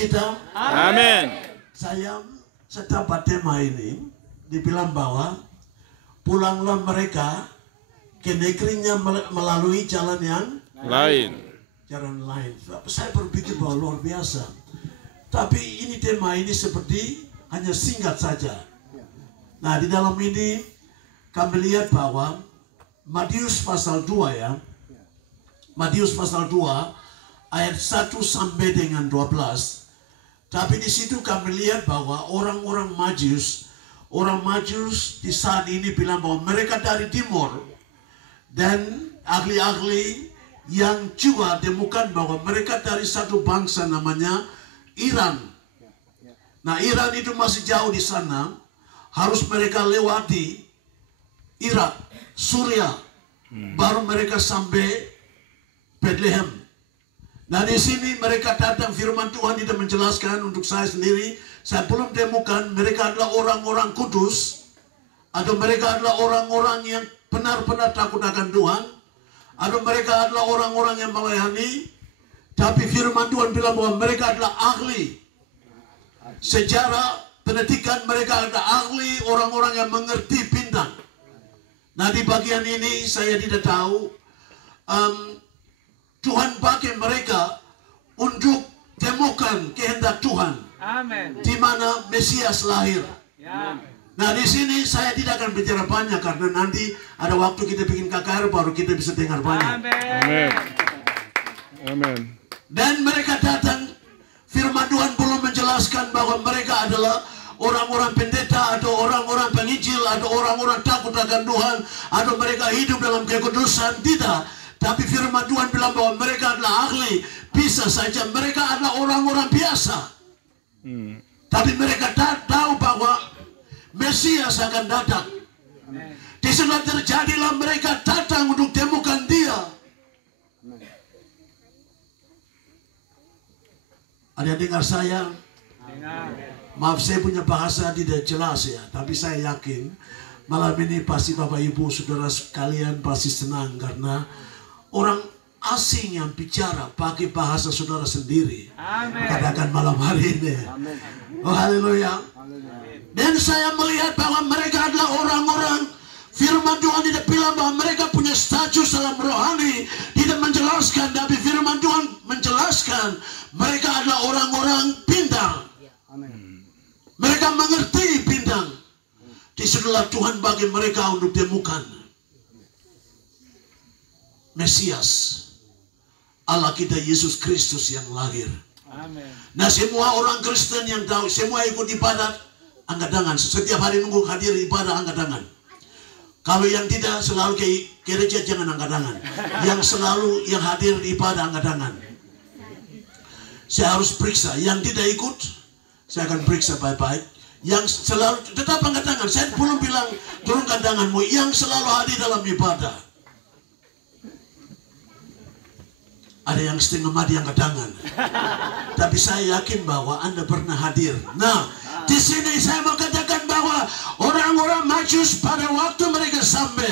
sukacita. Amin. Saya dapat tema ini dibilang bahwa pulanglah mereka ke negerinya melalui jalan yang lain. Jalan lain. Saya berpikir bahwa luar biasa. Tapi ini tema ini seperti hanya singkat saja. Nah, di dalam ini kami lihat bahwa Matius pasal 2 ya. Matius pasal 2 ayat 1 sampai dengan 12. Tapi di situ kami lihat bahwa orang-orang Majus di saat ini bilang bahwa mereka dari timur, dan ahli-ahli yang juga temukan bahwa mereka dari satu bangsa namanya Iran. Nah, Iran itu masih jauh di sana, harus mereka lewati Irak, Suriah, baru mereka sampai Bethlehem. Nah, di sini mereka datang, firman Tuhan tidak menjelaskan untuk saya sendiri. Saya belum temukan mereka adalah orang-orang kudus, atau mereka adalah orang-orang yang benar-benar takut akan Tuhan, atau mereka adalah orang-orang yang melayani. Tapi firman Tuhan bilang bahwa mereka adalah ahli. Sejarah pendidikan mereka adalah ahli, orang-orang yang mengerti bintang. Nah, di bagian ini saya tidak tahu. Tuhan pakai mereka untuk temukan kehendak Tuhan. Amin. Di mana Mesias lahir. Ya. Nah, di sini saya tidak akan bicara banyak karena nanti ada waktu kita bikin KKR baru kita bisa dengar banyak. Amin. Amin. Dan mereka datang, firman Tuhan belum menjelaskan bahwa mereka adalah orang-orang pendeta atau orang-orang penginjil atau orang-orang takut akan Tuhan atau mereka hidup dalam kekudusan, tidak. Tapi firman Tuhan bilang bahwa mereka adalah ahli. Bisa saja mereka adalah orang-orang biasa. Tapi mereka tahu bahwa Mesias akan datang. Di sana terjadilah mereka datang untuk temukan dia. Ada yang dengar saya? Maaf, saya punya bahasa tidak jelas ya. Tapi saya yakin malam ini pasti Bapak Ibu Saudara sekalian pasti senang karena orang asing yang bicara pakai bahasa saudara sendiri. Amin. Katakan malam hari ini. Amin. Oh, haleluya. Dan saya melihat bahwa mereka adalah orang-orang, firman Tuhan tidak bilang bahwa mereka punya status dalam rohani, tidak menjelaskan, tapi firman Tuhan menjelaskan mereka adalah orang-orang bintang. Mereka mengerti bintang. Disitulah Tuhan bagi mereka untuk temukan Mesias, Allah kita Yesus Kristus yang lahir. Amin. Nah, semua orang Kristen yang tahu, semua ikut ibadat, angkat tangan. Setiap hari nunggu hadir ibadah, angkat tangan. Kalau yang tidak selalu ke gereja, jangan angkat tangan. Yang selalu yang hadir ibadah, angkat tangan. Saya harus periksa. Yang tidak ikut, saya akan periksa baik-baik. Yang selalu tetap angkat tangan. Saya belum bilang turunkan tanganmu. Yang selalu hadir dalam ibadah. Ada yang setengah mati angkat tangan. Tapi saya yakin bahwa Anda pernah hadir. Nah, di sini saya mau katakan bahwa orang-orang Majus pada waktu mereka sampai,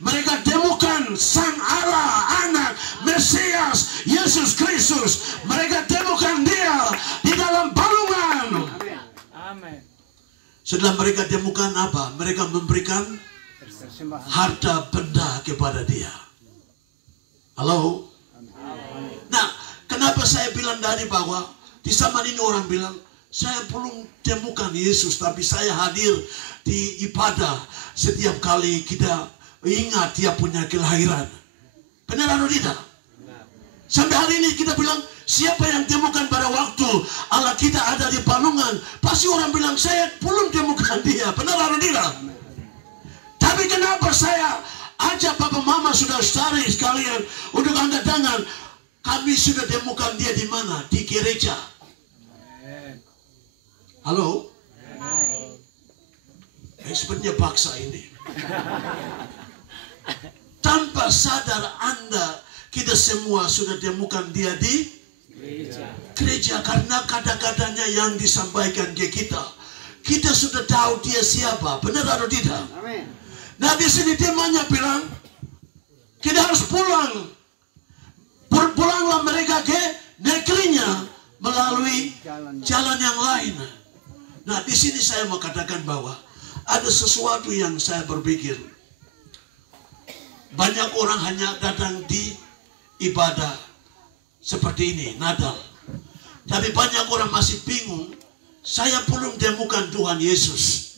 mereka temukan Sang Allah, Anak, Mesias, Yesus Kristus. Mereka temukan dia di dalam balungan. Amin. Setelah mereka temukan apa? Mereka memberikan harta benda kepada dia. Halo? Nah, kenapa saya bilang tadi bahwa di zaman ini orang bilang, saya belum temukan Yesus, tapi saya hadir di ibadah setiap kali kita ingat dia punya kelahiran. Benar atau tidak? Sampai hari ini kita bilang, siapa yang temukan pada waktu Allah kita ada di palungan, pasti orang bilang, saya belum temukan dia. Benar atau tidak? Tapi kenapa saya ajak Papa Mama saudara-saudari sekalian untuk angkat tangan? Kami sudah temukan dia di mana? Di gereja. Halo? Sepertinya paksa ini. Tanpa sadar Anda, kita semua sudah temukan dia di gereja. Karena kata-katanya yang disampaikan ke kita. Kita sudah tahu dia siapa. Benar atau tidak? Nah, di sini temanya bilang, kita harus pulang. Pulanglah mereka ke negerinya melalui jalan yang lain. Nah, di sini saya mau katakan bahwa ada sesuatu yang saya berpikir. Banyak orang hanya datang di ibadah seperti ini, Natal. Tapi banyak orang masih bingung, saya belum temukan Tuhan Yesus.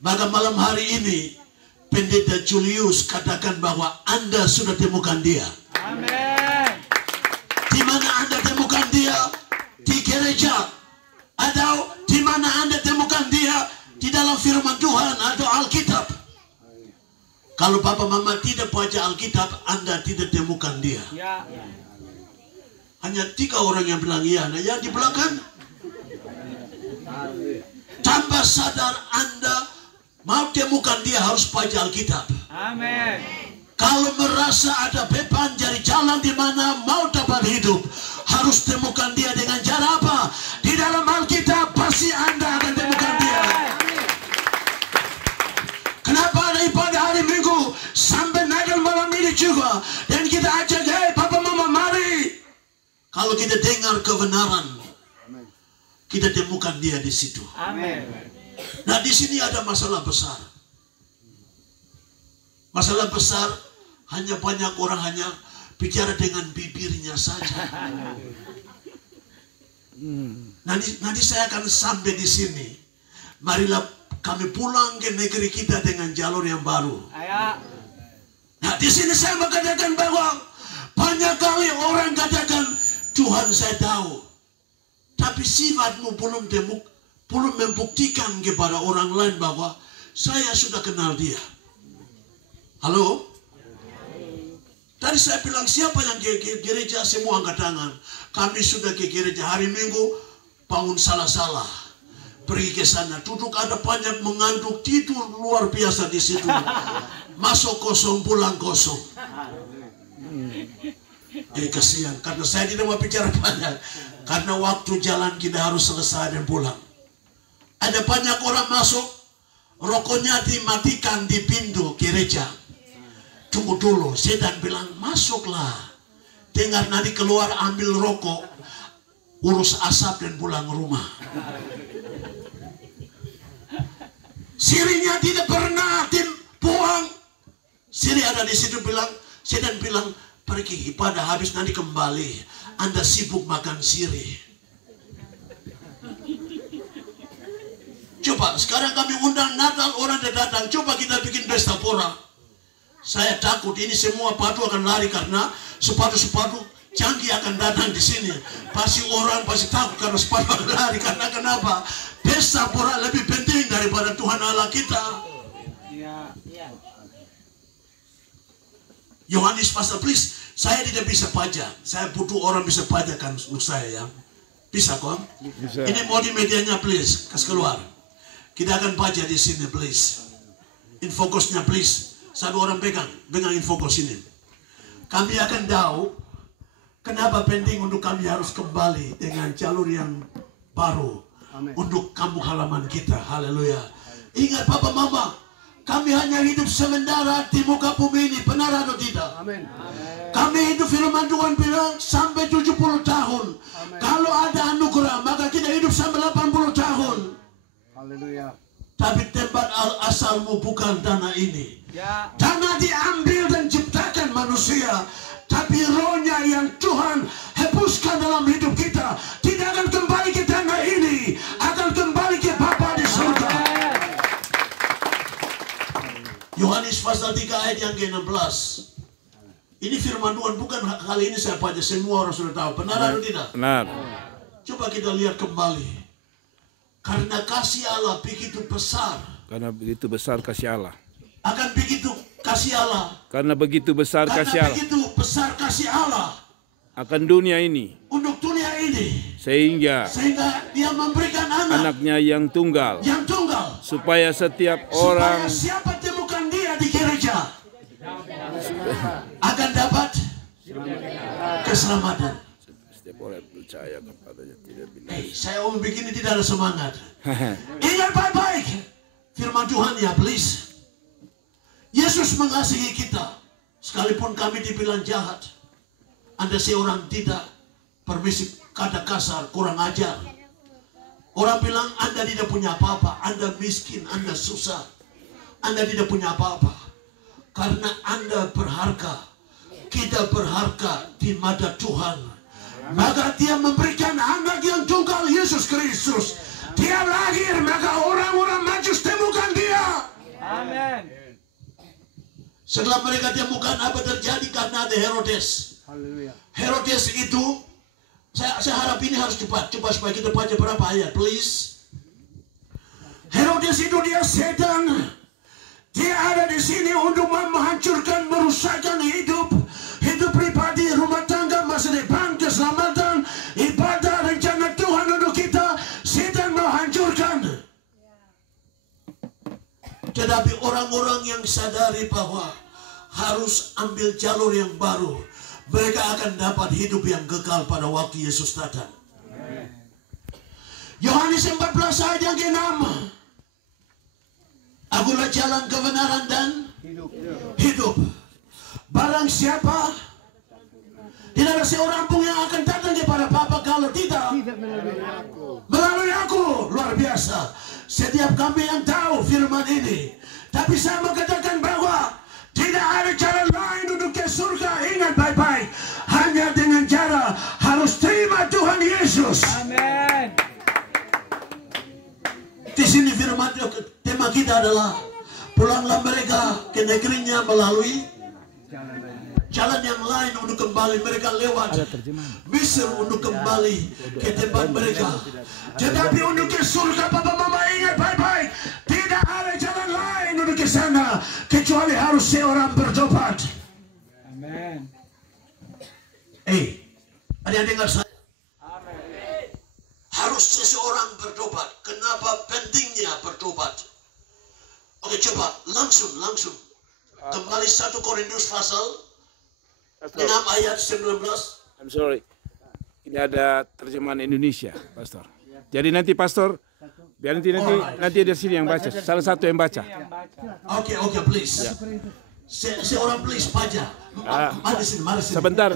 Maka malam hari ini, Pendeta Julius katakan bahwa Anda sudah temukan dia. Amin. Di mana Anda temukan dia? Di gereja. Atau di mana Anda temukan dia? Di dalam firman Tuhan atau Alkitab. Kalau Papa Mama tidak baca Alkitab, Anda tidak temukan dia. Ya. Hanya 3 orang yang bilang iya. Nah, yang di belakang, tanpa sadar Anda mau temukan dia harus baca Alkitab. Amin. Kalau merasa ada beban dari jalan di mana mau dapat hidup, harus temukan dia dengan cara apa? Di dalam Alkitab pasti Anda akan temukan dia. Kenapa ada ibadah hari Minggu sampai Natal malam ini juga? Dan kita ajak, hey Papa Mama mari. Kalau kita dengar kebenaran, kita temukan dia di situ. Amin. Nah, di sini ada masalah besar. Masalah besar, hanya banyak orang hanya bicara dengan bibirnya saja. Nanti saya akan sampai di sini. Marilah kami pulang ke negeri kita dengan jalur yang baru. Ayo. Nah, di sini saya mengatakan bahwa banyak kali orang katakan, Tuhan saya tahu. Tapi sifatmu belum membuktikan kepada orang lain bahwa saya sudah kenal dia. Halo? Tadi saya bilang siapa yang ke gereja, semua angkat tangan. Kami sudah ke gereja hari Minggu, bangun salah-salah. Pergi ke sana, duduk ada banyak mengantuk, tidur luar biasa di situ. Masuk kosong, pulang kosong. Kasihan, karena saya tidak mau bicara banyak. Karena waktu jalan kita harus selesai dan pulang. Ada banyak orang masuk, rokoknya dimatikan di pintu gereja. Tunggu dulu, setan bilang, masuklah. Dengar nanti keluar ambil rokok, urus asap dan pulang rumah. Sirinya tidak pernah dibuang. Siri ada di situ bilang, setan bilang, pergi ibadah habis nanti kembali. Anda sibuk makan siri. Coba sekarang kami undang Natal, orang datang. Coba kita bikin pesta pora. Saya takut ini semua batu akan lari karena sepatu-sepatu canggih akan datang di sini. Pasti orang pasti takut karena sepatu akan lari. Karena kenapa? Pesta pora lebih penting daripada Tuhan Allah kita. Ya. Yohanes pasal, please. Saya tidak bisa baca. Saya butuh orang bisa bacakan untuk saya ya. Bisa kok? Bisa. Ini mau di medianya please. Kasih keluar. Kita akan baca di sini please. Infokusnya please. Satu orang pegang infokus ini. Kami akan tahu kenapa penting untuk kami harus kembali dengan jalur yang baru. Amen. Untuk kampung halaman kita. Haleluya. Ingat Papa Mama, kami hanya hidup sementara di muka bumi ini. Benar atau tidak? Amin. Kami hidup firman Tuhan bilang sampai 70 tahun. Amen. Kalau ada anugerah maka kita hidup sampai 80 tahun. Haleluya. Tapi tempat asalmu bukan tanah ini. Ya. Tanah diambil dan ciptakan manusia. Tapi rohnya yang Tuhan hembuskan dalam hidup kita tidak akan kembali ke tanah ini, akan kembali ke Bapa di surga. Yohanes pasal 3 ayat yang ke-16. Ini firman Tuhan, bukan kali ini saya baca, semua orang sudah tahu. Benar atau tidak? Benar. Coba kita lihat kembali. Karena kasih Allah begitu besar. Karena begitu besar kasih Allah. Akan begitu kasih Allah. Karena begitu besar kasih Allah. Begitu besar kasih Allah. Akan dunia ini. Untuk dunia ini. Sehingga Dia memberikan anaknya yang tunggal. Yang tunggal. Supaya setiap orang. Supaya siapa temukan dia di gereja. Akan dapat keselamatan. Setiap orang percaya kepadanya tidak binasa. Saya omong begini tidak ada semangat. Ingat baik-baik firman Tuhan ya please. Yesus mengasihi kita. Sekalipun kami dibilang jahat. Anda seorang tidak permisi kata kasar, kurang ajar. Orang bilang Anda tidak punya apa-apa, Anda miskin, Anda susah, Anda tidak punya apa-apa. Karena Anda berharga, kita berharga di mata Tuhan. Maka Dia memberikan anak yang tunggal, Yesus Kristus. Dia lahir, maka orang-orang Majus temukan Dia. Amin. Setelah mereka temukan, apa terjadi? Karena ada Herodes. Herodes itu, saya harap ini harus cepat supaya kita baca berapa ayat, please. Herodes itu dia setan. Dia ada di sini untuk menghancurkan, merusakkan hidup pribadi, rumah tangga, masa depan, keselamatan, ibadah, rencana Tuhan untuk kita. Setan menghancurkan. Tetapi orang-orang yang sadari bahwa harus ambil jalur yang baru, mereka akan dapat hidup yang kekal pada waktu Yesus datang. Yohanes 14 ayat yang ke-6. Akulah jalan kebenaran dan hidup. Barang siapa, tidak ada seorang pun yang akan datang kepada Bapa kalau tidak melalui aku. Luar biasa. Setiap kami yang tahu firman ini. Tapi saya mau katakan bahwa tidak ada cara lain untuk ke surga. Ingat baik-baik. Hanya dengan cara harus terima Tuhan Yesus. Amin. Di sini firman tema kita adalah pulanglah mereka ke negerinya melalui jalan yang lain untuk kembali. Mereka lewat Mesir untuk kembali ke tempat mereka. Tetapi untuk ke surga, Papa Mama ingat baik-baik. Tidak ada jalan lain untuk ke sana kecuali harus seorang bertobat. Amin. Ada yang dengar saya? Harus seseorang bertobat. Kenapa pentingnya bertobat? Oke, coba langsung kembali 1 Korintus pasal 6 ayat 19. I'm sorry. Ini ada terjemahan Indonesia, Pastor. Jadi nanti Pastor, biar nanti ada sini yang baca. Salah satu yang baca. Oke, please. Seorang please baca. Mari sini. Sebentar.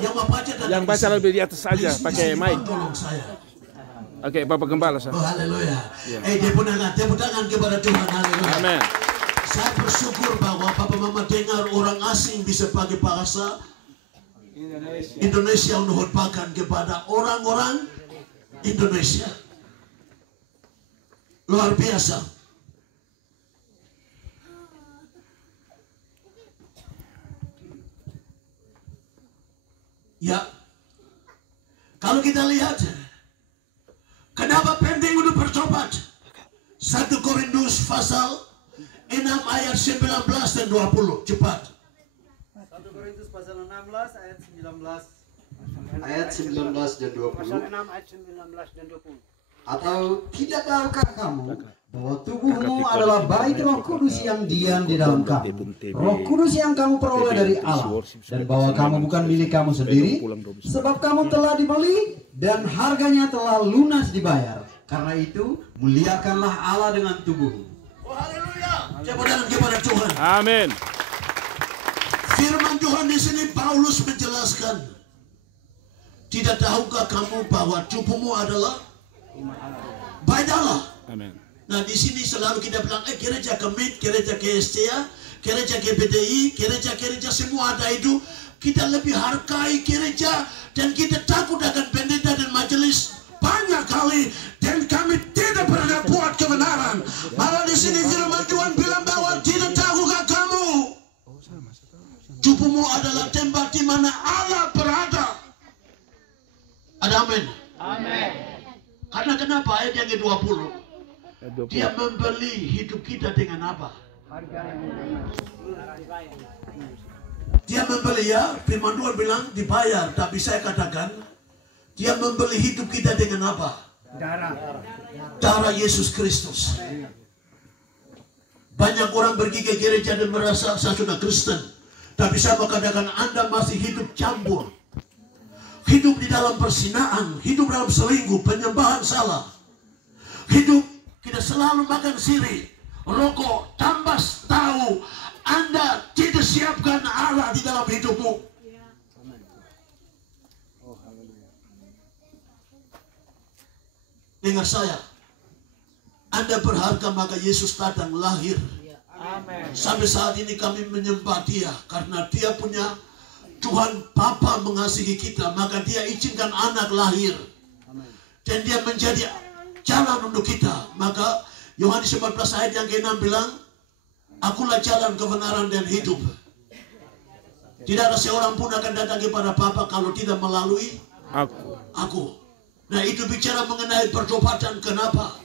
Yang baca lebih di atas saja, pakai mic. Tolong saya. Oke, Bapak Gembala. Oh, haleluya. Tepuk tangan kepada Tuhan. Haleluya. Amin. Saya bersyukur bahwa Papa Mama dengar orang asing bisa pakai bahasa Indonesia untuk khotbahkan kepada orang-orang Indonesia. Luar biasa. Ya, kalau kita lihat, kenapa penting untuk bertobat? 1 Korintus pasal 6 ayat 19 dan 20. Cepat. 1 Korintus pasal 16 ayat 19. Ayat 19 dan 20. Pasal 6 ayat 19 dan 20. Atau tidak tahukah kamu bahwa tubuhmu adalah bait Roh Kudus yang diam di dalam kamu, Roh Kudus yang kamu peroleh dari Allah, dan bahwa kamu bukan milik kamu sendiri, sebab kamu telah dibeli dan harganya telah lunas dibayar. Karena itu muliakanlah Allah dengan tubuhmu. Oh, haleluya. Tepuk tangan kepada Tuhan. Amin. Firman Tuhan di sini Paulus menjelaskan, tidak tahukah kamu bahwa tubuhmu adalah bait Allah? Amin. Nah, di sini selalu kita bilang, gereja Kemit, gereja KSTA, gereja GBTI, gereja semua ada itu. Kita lebih hargai gereja dan kita takut akan pendeta dan majelis banyak kali, dan kami tidak pernah buat kebenaran. Malah di sini firman Tuhan bilang bahwa tidak tahukah kamu tubuhmu adalah tempat di mana Allah berada. Ada amin. Amin. Karena kenapa ayat yang ke-20? Dia membeli hidup kita dengan apa? Dia membeli, ya, firman Tuhan bilang dibayar. Tapi saya katakan, dia membeli hidup kita dengan apa? Darah Yesus Kristus. Banyak orang pergi ke gereja dan merasa saya sudah Kristen. Tapi saya mau katakan Anda masih hidup campur. Hidup di dalam persinaan, hidup dalam selingkuh, penyembahan salah. Hidup kita selalu makan sirih, rokok, tambas, tahu. Anda tidak siapkan Allah di dalam hidupmu. Dengar saya. Anda berharga, maka Yesus datang lahir. Amin. Sampai saat ini kami menyembah Dia karena Dia punya Tuhan Bapa mengasihi kita, maka Dia izinkan anak lahir. Dan Dia menjadi jalan untuk kita. Maka Yohanes 14 ayat yang ke-6 bilang, Akulah jalan, kebenaran, dan hidup. Tidak ada seorang pun akan datang kepada Bapa kalau tidak melalui aku. Nah, itu bicara mengenai pertobatan. Kenapa?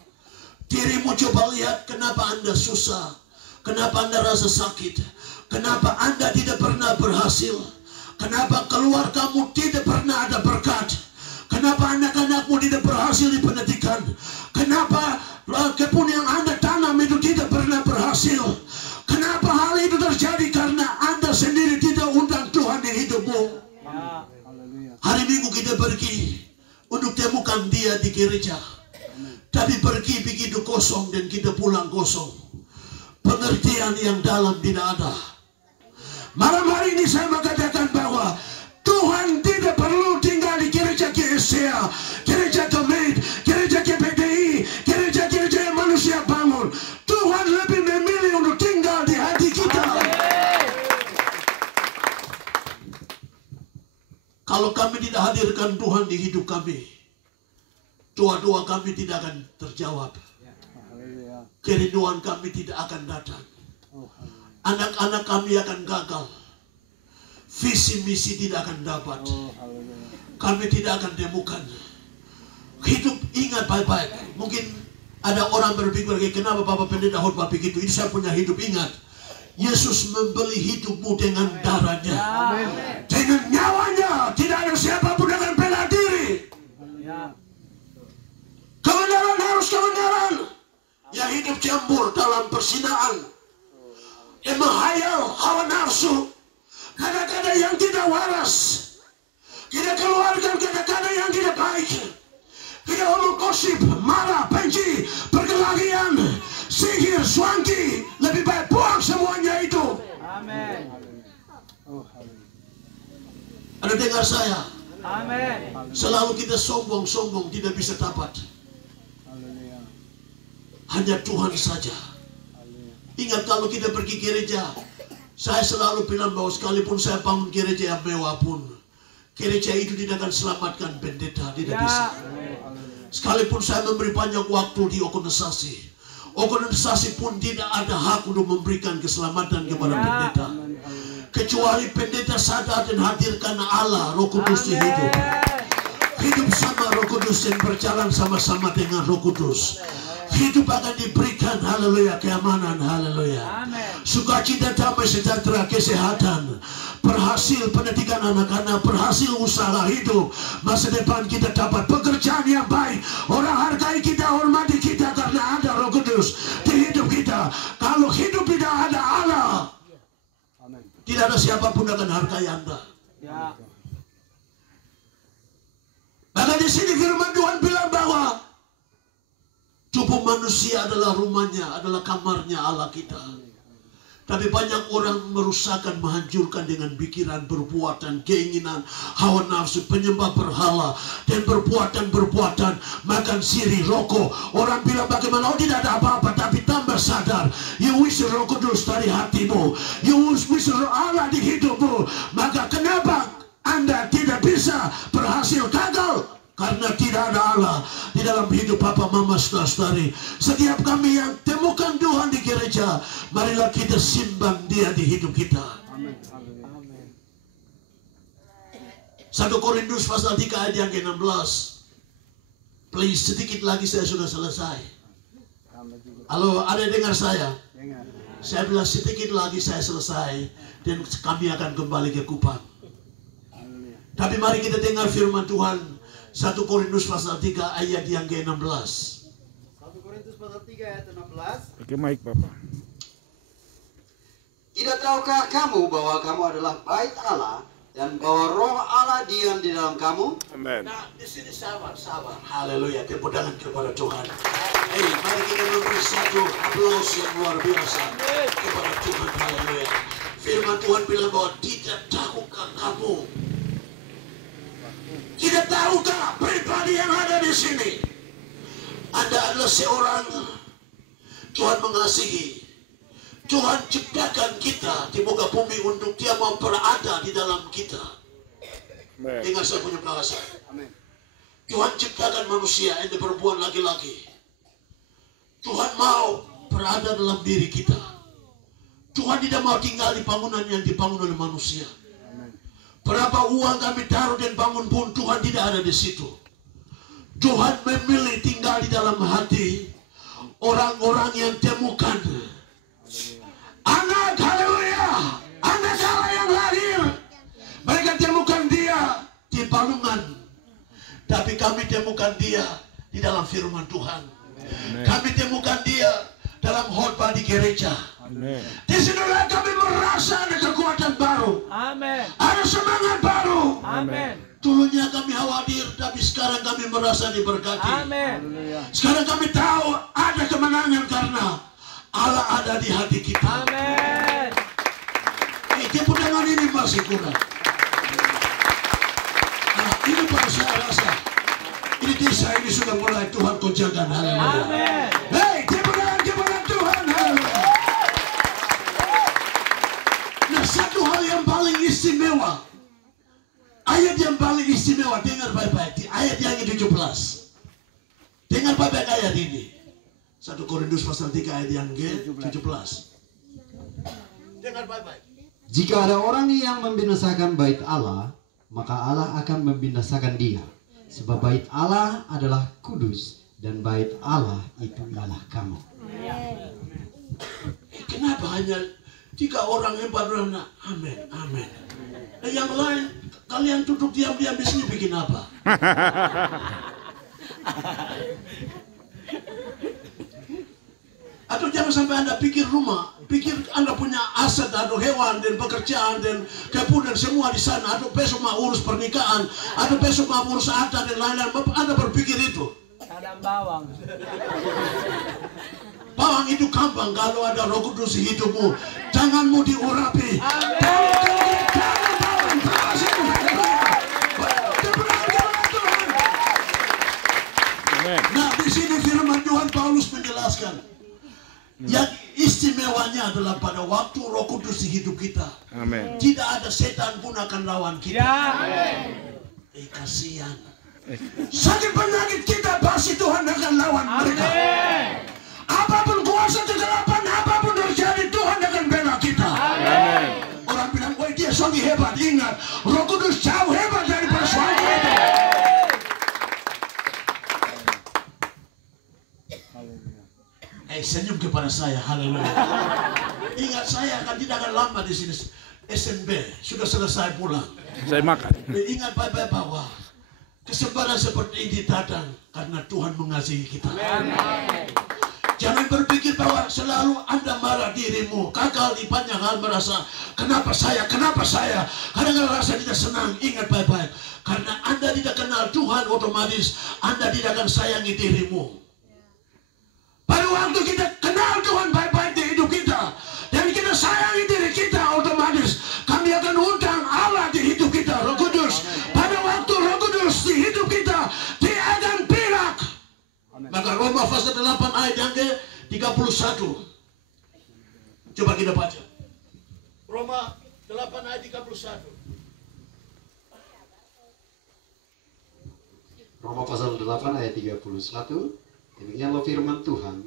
Dirimu coba lihat, kenapa Anda susah? Kenapa Anda rasa sakit? Kenapa Anda tidak pernah berhasil? Kenapa keluargamu tidak pernah ada berkat? Kenapa anak-anakmu tidak berhasil di pendidikan? Kenapa kebun yang Anda tanam itu tidak pernah berhasil? Kenapa hal itu terjadi? Karena Anda sendiri tidak undang Tuhan di hidupmu. Hari Minggu kita pergi untuk temukan Dia di gereja. Tapi pergi begitu kosong dan kita pulang kosong. Pengertian yang dalam tidak ada. Malam hari ini saya mengatakan bahwa Tuhan tidak perlu tinggal di gereja GSCA, gereja Gemit, gereja GPDI, gereja-gereja yang manusia bangun. Tuhan lebih memilih untuk tinggal di hati kita. Kalau kami tidak hadirkan Tuhan di hidup kami, doa-doa kami tidak akan terjawab. Kerinduan kami tidak akan datang. Anak-anak kami akan gagal. Visi misi tidak akan dapat. Kami tidak akan temukan. Hidup, ingat baik-baik. Mungkin ada orang berpikir, kenapa Bapak Pendeta khotbah begitu? Itu saya punya hidup. Ingat, Yesus membeli hidupmu dengan darahnya, dengan nyawanya. Tidak ada siapapun yang akan bela diri. Kebenaran harus kebenaran. Yang hidup campur dalam persinaan, yang menghayal hawa nafsu, kata-kata yang tidak waras. Kita keluarkan kata-kata yang tidak baik. Kita omong gosip, marah, benci, perkelahian, sihir, swanki. Lebih baik buang semuanya itu. Amin. Ada dengar saya? Amin. Selalu kita sombong-sombong, tidak bisa dapat. Hanya Tuhan saja. Ingat, kalau kita pergi gereja, saya selalu bilang bahwa sekalipun saya bangun gereja yang mewah pun, gereja itu tidak akan selamatkan pendeta, tidak bisa. Sekalipun saya memberi banyak waktu di organisasi pun tidak ada hak untuk memberikan keselamatan kepada pendeta. Kecuali pendeta sadar dan hadirkan Allah, Roh Kudus di hidup. Hidup sama Roh Kudus dan berjalan sama-sama dengan Roh Kudus. Hidup akan diberikan, haleluya, keamanan, haleluya. Sukacita, damai sejahtera, kesehatan, berhasil pendidikan anak-anak, berhasil usaha hidup. Masa depan kita dapat pekerjaan yang baik. Orang hargai kita, hormati kita karena ada Roh Kudus di hidup kita. Kalau hidup tidak ada Allah, tidak ada siapapun akan hargai Anda. Maka di sini firman Tuhan bilang bahwa tubuh manusia adalah rumahnya, adalah kamarnya Allah kita. Tapi banyak orang merusakkan, menghancurkan dengan pikiran, perbuatan, keinginan, hawa nafsu, penyembah berhala, dan perbuatan-perbuatan, makan siri, rokok. Orang bilang bagaimana, oh tidak ada apa-apa, tapi tambah sadar. You wish Roh Kudus dari hatimu, you wish Roh Allah di hidupmu. Maka kenapa Anda tidak bisa berhasil? Gagal. Karena tidak ada Allah di dalam hidup Papa, Mama, Saudara-saudari. Setiap kami yang temukan Tuhan di gereja, marilah kita simbang Dia di hidup kita. 1 Korintus pasal 3 ayat yang ke-16. Please, sedikit lagi saya sudah selesai. Halo, ada yang dengar saya? Saya bilang sedikit lagi saya selesai, dan kami akan kembali ke Kupang. Tapi mari kita dengar firman Tuhan. 1 Korintus pasal 3 ayat yang ke-16. 1 Korintus pasal 3 ayat 16. Pakai mic, Bapak. Tidak tahukah kamu bahwa kamu adalah bait Allah dan bahwa Roh Allah diam di dalam kamu? Amin. Nah, di sini sabar. Haleluya, kemudahan kepada Tuhan. Hey, mari kita memberi satu aplaus yang luar biasa kepada Tuhan. Haleluya. Firman Tuhan bilang bahwa tidak tahukah kamu? Tidak tahukah pribadi yang ada di sini Anda adalah seorang Tuhan mengasihi. Tuhan ciptakan kita di muka bumi untuk Dia mau berada di dalam kita. Dengar saya punya bahasa. Tuhan ciptakan manusia, ente perempuan laki-laki. Tuhan mau berada dalam diri kita. Tuhan tidak mau tinggal di bangunan yang dibangun oleh manusia. Berapa uang kami taruh dan bangun pun Tuhan tidak ada di situ. Tuhan memilih tinggal di dalam hati orang-orang yang temukan anak, haleluya, anak Allah yang lahir. Mereka temukan Dia di balungan, tapi kami temukan Dia di dalam firman Tuhan. Kami temukan Dia dalam khotbah di gereja. Di sinilah kami merasa ada kekuatan baru. Amin. Ada semangat baru. Amin. Dulunya kami khawatir, tapi sekarang kami merasa diberkati. Amin. Sekarang kami tahu ada kemenangan karena Allah ada di hati kita. Amin. Tepuk tangan ini masih kurang. Nah, ini baru saya rasa. Ini desa ini sudah mulai Tuhan kerjakan. Haleluya. Amin. Hei, tepuk tangan kepada Tuhan. Haleluya. Nah, satu hal yang paling istimewa, ayat yang paling istimewa, dengar baik-baik, di ayat yang ke-17. Dengar baik-baik ayat ini. 1 Korintus pasal 3 ayat yang ke-17. Dengar baik-baik. Jika ada orang yang membinasakan bait Allah, maka Allah akan membinasakan dia. Sebab bait Allah adalah kudus, dan bait Allah itu adalah kamu. Kenapa hanya 3 orang yang pada amin, amin. Yang lain, kalian duduk diam-diam di sini bikin apa? Atau jangan sampai Anda pikir rumah, pikir Anda punya aset, atau hewan, dan pekerjaan, dan kebun, dan semua di sana. Atau besok mau urus pernikahan, atau besok mau urus harta, dan lain-lain. Anda berpikir itu. Tanam bawang. Bawang itu gampang kalau ada Roh Kudus di hidupmu. Tanganmu diurapi. Nah, di sini firman Tuhan Paulus menjelaskan yang istimewanya adalah pada waktu Roh Kudus di hidup kita. Amin. Tidak ada setan pun akan lawan kita. Kasihan. Sakit penyakit kita pasti Tuhan akan lawan mereka. Apapun kuasa kegelapan, apapun terjadi, Tuhan akan bela kita. Amin. Orang bilang, wah dia suami hebat. Ingat, Roh Kudus jauh hebat daripada suami itu. Senyum kepada saya, haleluya. Ingat, saya tidak akan lama di sini. SMB sudah selesai pulang. Saya makan. Ingat baik-baik bahwa kesempatan seperti ini datang karena Tuhan mengasihi kita. Jangan berpikir bahwa selalu Anda marah dirimu, gagal di banyak hal, merasa kenapa saya. Kadang-kadang rasa tidak senang. Ingat baik-baik, karena Anda tidak kenal Tuhan, otomatis Anda tidak akan sayangi dirimu. Pada waktu kita kenal Tuhan baik-baik di hidup kita, dan kita sayangi diri kita, otomatis kami akan undang Allah di hidup kita, Roh Kudus. Pada waktu Roh Kudus di hidup kita, Dia akan berak. Maka Roma pasal 8 ayat yang ke-31. Coba kita baca. Roma 8 ayat 31. Roma pasal 8 ayat 31. Demikianlah firman Tuhan.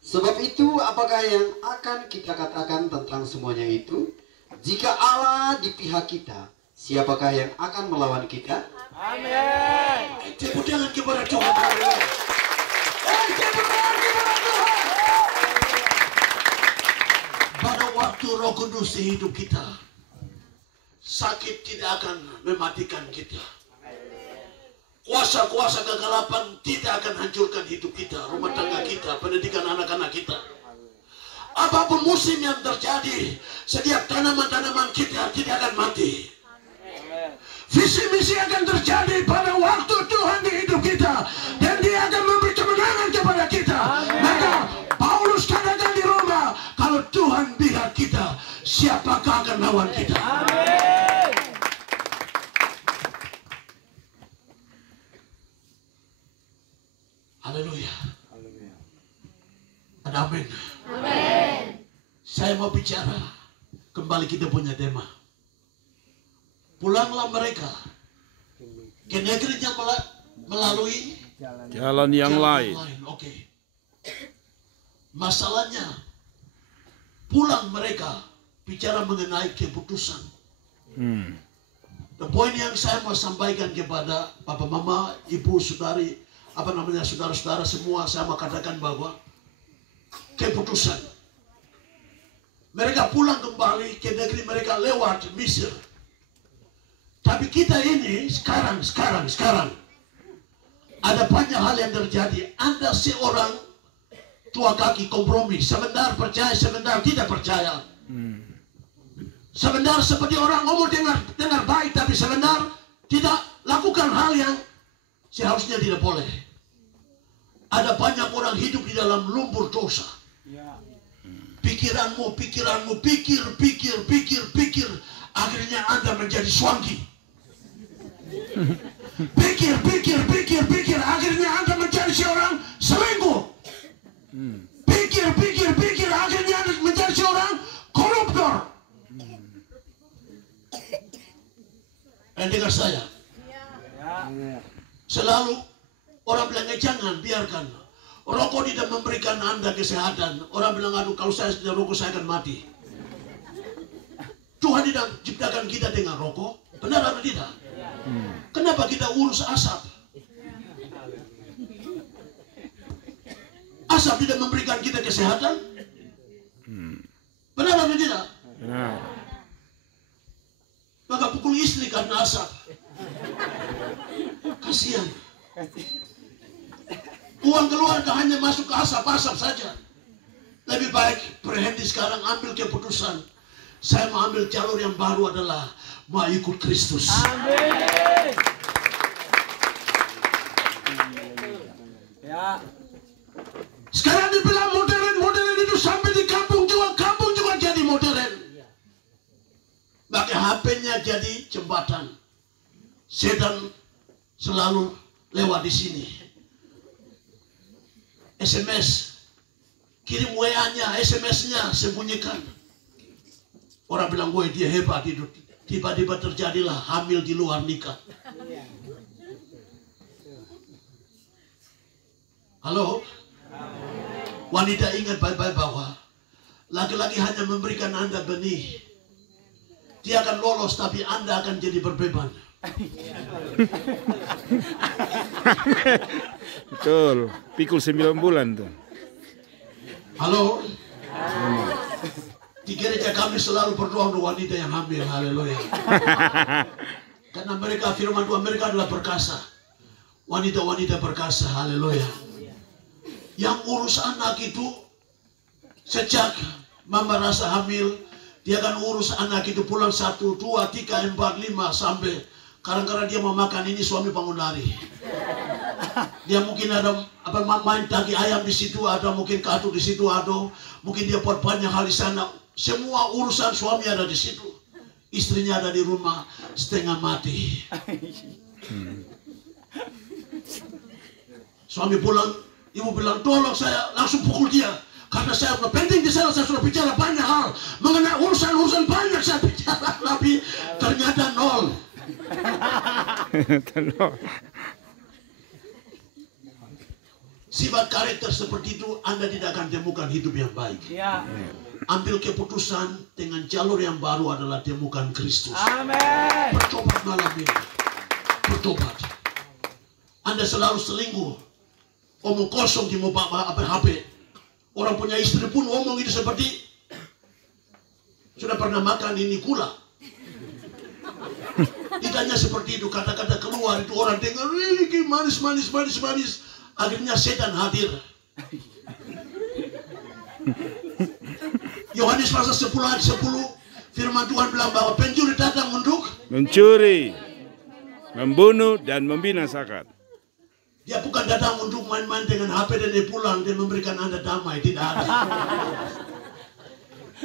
Sebab itu, apakah yang akan kita katakan tentang semuanya itu? Jika Allah di pihak kita, siapakah yang akan melawan kita? Amin. Tepuk tangan kepada Tuhan. Tepuk tangan kepada Tuhan. Pada waktu Roh Kudus di hidup kita, sakit tidak akan mematikan kita. Kuasa-kuasa kegelapan tidak akan hancurkan hidup kita, rumah tangga kita, pendidikan anak-anak kita. Apapun musim yang terjadi, setiap tanaman-tanaman kita tidak akan mati. Visi misi akan terjadi pada waktu Tuhan di hidup kita, dan Dia akan memberi kemenangan kepada kita. Maka Paulus katakan di Roma, kalau Tuhan pihak kita, siapakah akan lawan kita? Haleluya. Ada amin. Amin. Saya mau bicara kembali kita punya tema. Pulanglah mereka ke negerinya melalui jalan yang lain. Oke. Masalahnya pulang mereka bicara mengenai keputusan. The point yang saya mau sampaikan kepada papa mama, ibu, saudari, saudara-saudara semua, saya mau katakan bahwa keputusan. Mereka pulang kembali ke negeri mereka lewat Mesir. Tapi kita ini sekarang ada banyak hal yang terjadi. Anda seorang tua kaki kompromi, sebentar percaya, sebentar tidak percaya. Sebentar seperti orang ngomong dengar baik, tapi sebentar tidak lakukan hal yang seharusnya tidak boleh. Ada banyak orang hidup di dalam lumpur dosa. Pikiranmu, pikir. Akhirnya Anda menjadi swanky. Pikir. Akhirnya Anda menjadi seorang selingkuh. Pikir. Akhirnya Anda menjadi seorang koruptor. Dengar saya. Selalu orang bilang jangan, biarkan. Rokok tidak memberikan Anda kesehatan. Orang bilang, aduh kalau saya tidak rokok saya akan mati. Tuhan tidak ciptakan kita dengan rokok. Benar atau tidak? Kenapa kita urus asap? Asap tidak memberikan kita kesehatan. Benar atau tidak? Benar. Maka pukul istri karena asap. Kasihan. Uang keluarga hanya masuk ke asap saja. Lebih baik berhenti sekarang, ambil keputusan. Saya mau ambil jalur yang baru adalah mau ikut Kristus. Amin. Ya. Sekarang dibilang modern itu sampai di kampung juga jadi modern. Pakai HP-nya jadi jembatan. Setan selalu lewat di sini. SMS, kirim WA-nya, SMS-nya sembunyikan. Orang bilang gue dia hebat hidup. Tiba-tiba terjadilah hamil di luar nikah. Halo? Wanita ingat baik-baik bahwa laki-laki hanya memberikan Anda benih. Dia akan lolos tapi Anda akan jadi berbeban. Betul, pikul 9 bulan tuh. Halo? Di gereja kami selalu berdoa untuk wanita yang hamil. Haleluya. Karena mereka, firman Tuhan mereka adalah perkasa. Wanita-wanita perkasa. Haleluya. Yang urus anak itu sejak mama rasa hamil, dia akan urus anak itu pulang 1, 2, 3, 4, 5 sampai kadang-kadang dia mau makan ini suami bangun lari. Dia mungkin ada main daging ayam di situ, ada mungkin kartu di situ, ada mungkin dia buat banyak hal di sana. Semua urusan suami ada di situ. Istrinya ada di rumah setengah mati. Suami pulang, ibu bilang tolong saya, langsung pukul dia. Karena saya penting di sana, saya sudah bicara banyak hal mengenai urusan banyak saya bicara, tapi ternyata nol. Sifat karakter seperti itu Anda tidak akan temukan hidup yang baik. Ya. Ambil keputusan dengan jalur yang baru adalah temukan Kristus. Amin. Bertobat malam ini. Bertobat. Anda selalu selingkuh. Omong kosong di HP. Orang punya istri pun omong itu seperti sudah pernah makan ini gula. Ditanya seperti itu, kata-kata keluar itu orang dengar, ini manis. Akhirnya setan hadir. Yohanes pasal 10 ayat 10, firman Tuhan bilang bahwa pencuri datang untuk mencuri, membunuh dan membinasakan. Dia bukan datang untuk main-main dengan HP dan dia pulang dan memberikan Anda damai, tidak ada.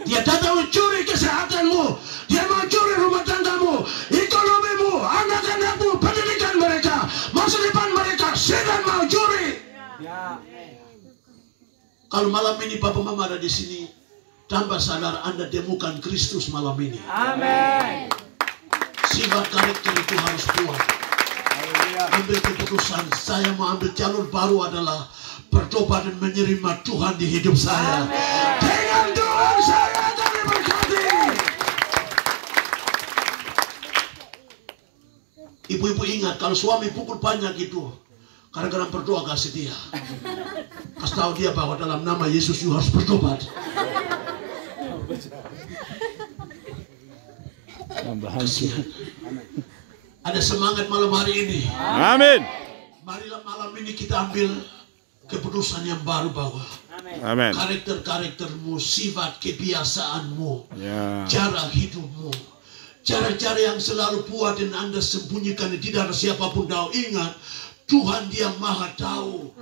Dia datang mencuri kesehatanmu, dia mencuri rumah tanggamu, ekonomimu, anak-anakmu, pendidikan mereka, masa depan mereka. Setan mau curi. Kalau malam ini Papa Mama ada di sini, tambah sadar Anda temukan Kristus malam ini. Amin. Sifat karakter itu harus kuat. Ambil keputusan, saya mau ambil jalur baru adalah bertobat dan menerima Tuhan di hidup saya. Dengan Tuhan saya akan diberkati. Ibu-ibu ingat, kalau suami pukul banyak itu, kadang-kadang berdoa kasih dia. Kasih tahu dia bahwa dalam nama Yesus you harus bertobat. Ada semangat malam hari ini. Amin. Marilah malam ini kita ambil keputusan yang baru bahwa Amin. karakter-karaktermu, sifat kebiasaanmu, Ya. cara hidupmu, cara-cara yang selalu buat dan Anda sembunyikan tidak ada siapapun tahu. Ingat, Tuhan dia maha tahu.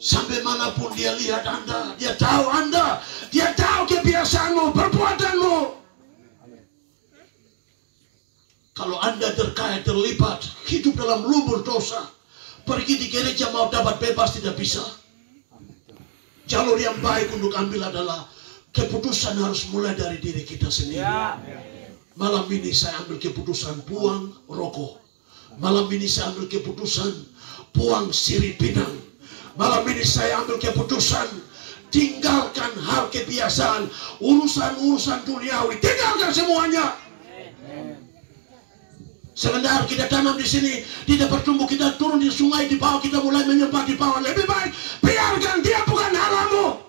Sampai manapun dia lihat Anda, dia tahu Anda, dia tahu kebiasaanmu, perbuatanmu. Kalau Anda terlibat, hidup dalam lumur dosa, pergi di gereja mau dapat bebas tidak bisa. Jalur yang baik untuk ambil adalah keputusan harus mulai dari diri kita sendiri. Malam ini saya ambil keputusan buang rokok. Malam ini saya ambil keputusan buang sirip pinang. Malam ini saya ambil keputusan tinggalkan hal kebiasaan, urusan-urusan duniawi, tinggalkan semuanya. Sebentar kita tanam di sini, tidak bertumbuh, kita turun di sungai di bawah, kita mulai menyembah di bawah. Lebih baik biarkan dia bukan halamu.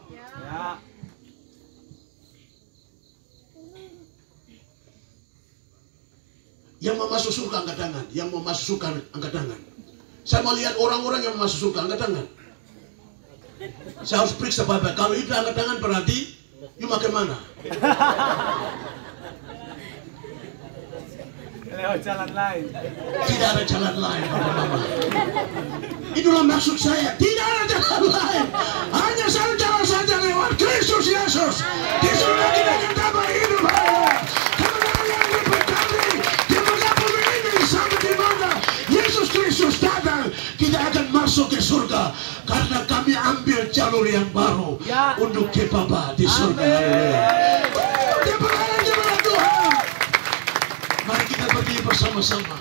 Yang mau masuk surga angkat tangan, yang mau masuk surga angkat tangan. Saya mau lihat orang-orang yang mau masuk surga angkat tangan. Saya harus periksa bapak. Kalau itu angkat tangan berarti you makan mana? Lewat jalan lain. Tidak ada jalan lain, Bapak Mama. Itulah maksud saya. Tidak ada jalan lain. Hanya satu jalan saja lewat Kristus Yesus. Di surga kita akan dapat hidup bahagia. Kemenangan yang diberkati di muka bumi ini sampai di mana Yesus Kristus datang, kita akan masuk ke surga karena kami ambil jalur yang baru untuk ke Bapa di surga. Haleluya. Mari kita berdiri bersama-sama.